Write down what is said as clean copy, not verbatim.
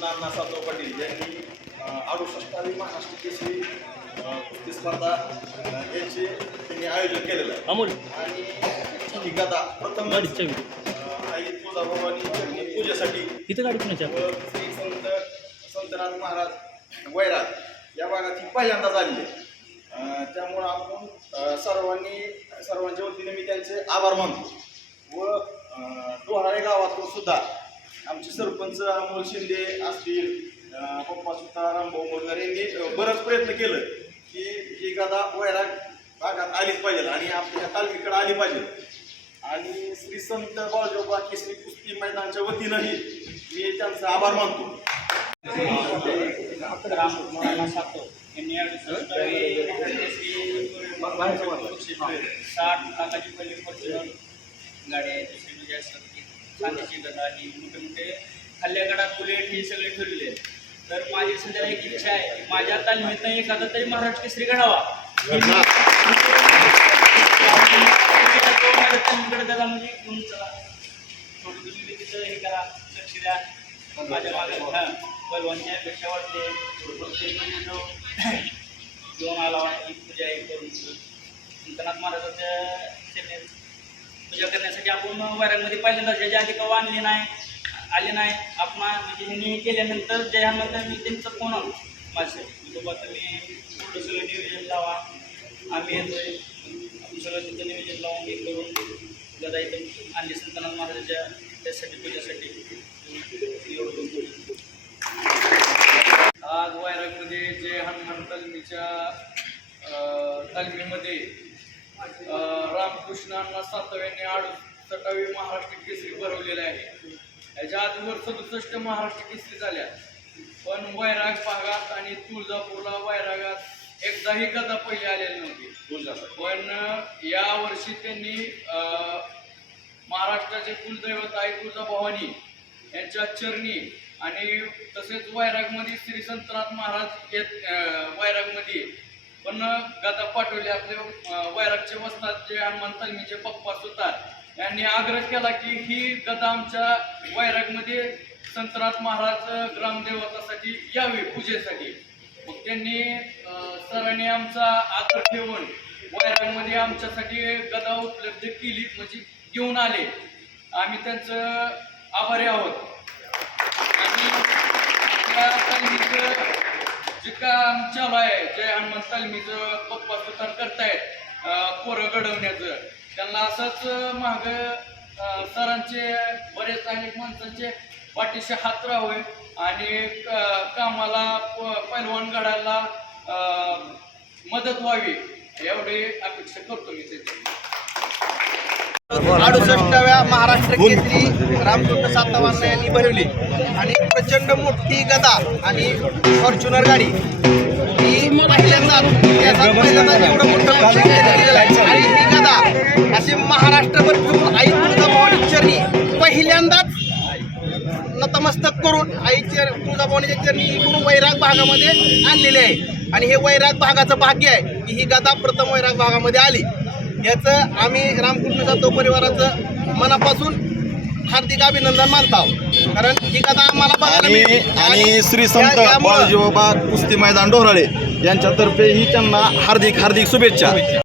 रामकृष्ण अण्णा सातव पाटील यांनी 68वी महाराष्ट्र केसरी कुस्ती स्पर्धा याचे त्यांनी आयोजन केलेलं आहे आणि ही गदा प्रथम आई तुळजाभवानी चरणी पूजेसाठी श्री संतनाथ महाराज वैराग या भागात ही पहिल्यांदाच आली आहे। त्यामुळं आपण सर्वांच्या वतीने मी त्यांचे आभार मानतो व डोहाळे गावातून सुद्धा आमचे सरपंच अमोल शिंदे असतील, पप्पा सुद्धा रामभाऊ मोरगर यांनी बरंच प्रयत्न केलं की ही गदा वैराग भागात आलीच पाहिजे आणि आपल्या तालमीकडे आली पाहिजे आणि श्री संत बाळजोबा केसरी कुस्ती मैदानाच्या वतीनंही मी त्यांचा आभार मानतो। खांद्याची गदा ही मोठे मोठे हल्ल्यागडा बुलेट हे सगळे ठरले तर माझी सध्या एक इच्छा आहे की माझ्या तालमीतनं एखादा तरी महाराष्ट्र केसरी घडावा। माझ्या तालमीकडे त्याला म्हणजे घेऊन चला थोडं तुम्ही तिथं हे करा लक्ष द्या माझ्या मागे पैलवानची अपेक्षा वाटते प्रत्येक म्हणजे जो घेऊन आला वाटते पूजा हे करून संतनाथ महाराजाच्या पूजा करण्यासाठी आपण वैरागमध्ये पहिल्यांदा ज्याच्या आधी कवा आले नाही आपण म्हणजे ह्यांनी केल्यानंतर जयानंतर मी त्यांचा फोन आलो माझं बाबा तुम्ही थोडं सगळं नियोजन लावा आम्ही येतोय आपण सगळं तिथं नियोजन लावून हे करून गदा इथं आणली संतनाथ महाराजाच्या त्यासाठी पूजेसाठी एवढं आज वैरागमध्ये जे हनुमान तालमीमध्ये रामकृष्ण अण्णा सातव यांनी 68वी महाराष्ट्र केसरी भरवलेलं आहे। याच्या आधीवर 67 महाराष्ट्र केसरी झाल्या पण वैराग भागात आणि तुळजापूरला वैरागात एकदाही गदा पहिले आलेली नव्हती पण या वर्षी त्यांनी महाराष्ट्राचे कुलदैवत आई तुळजाभवानी यांच्या चरणी आणि तसेच वैरागमध्ये श्री संतनाथ महाराज वैरागमध्ये पण गदा पाठवली आपले वैरागचे वस्ताद जे हनुमान तालमीचे पप्पा सुतार यांनी आग्रह केला की ही गदा आमच्या वैरागमध्ये संतनाथ महाराज ग्रामदेवतासाठी यावी पूजेसाठी। मग त्यांनी सरांनी आमचा आदर ठेवून वैरागमध्ये आमच्यासाठी गदा उपलब्ध केली म्हणजे घेऊन आले आम्ही त्यांचं आभारी आहोत आणि आपल्या तालमीचं जे काम चालू आहे जे हनुमान तालमीचं पप्पा सुतार करतायत पोरं घडवण्याचं त्यांना असंच माग सरांचे बरेच अनेक माणसांचे पाठीशी हात राहावे आणि कामाला पैलवान घडायला मदत व्हावी एवढी अपेक्षा करतो मी त्याची। 68व्या महाराष्ट्र केसरी रामकृष्ण सातव यांनी भरवली आणि प्रचंड मोठी गदा आणि फॉर्च्युनर गाडी ही पहिल्यांदा एवढं मोठं आणि ही गदा अशी महाराष्ट्रभर फिरून आई तुळजाभवानी चरणी पहिल्यांदाच नतमस्तक करून आईच्या तुळजाभवानीच्या चरणी करून वैराग भागामध्ये आणलेले आहे आणि हे वैराग भागाचं भाग्य आहे की ही गदा प्रथम वैराग भागामध्ये आली। याचं आम्ही रामकृष्ण सातव परिवाराचं मनापासून हार्दिक अभिनंदन मानतो कारण ही कथा आम्हाला बघायला मिळते आणि श्री संत बाळजोबा कुस्ती मैदान डोहाळे यांच्यातर्फे ही त्यांना हार्दिक शुभेच्छा।